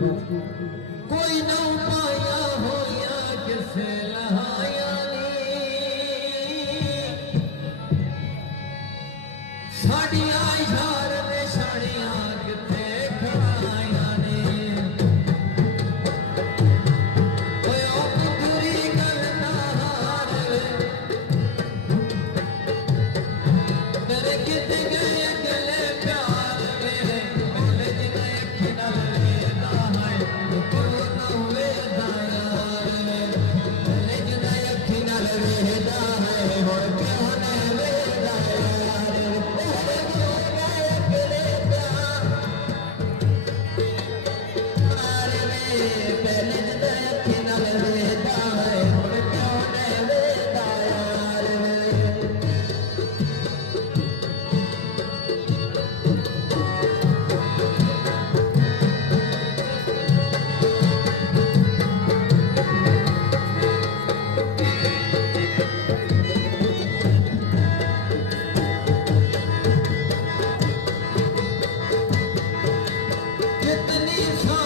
कोई ना पाया होया किसे लहाया साड़िया यार ने साड़िया किथे खड़ाया ने पूरी गल ना हार मेरे किते गए अगले प्यार मेरे बोले जिने अखी नाल वेदा है कोई ना वेदा यार बोले जिने अखी नाल वेदा है होर क्यों ने वेदा यार बोले क्यों गए अगले प्यार मेरे पहले जिने अखी नाल वेदा है होर क्यों ने वेदा यार कितनी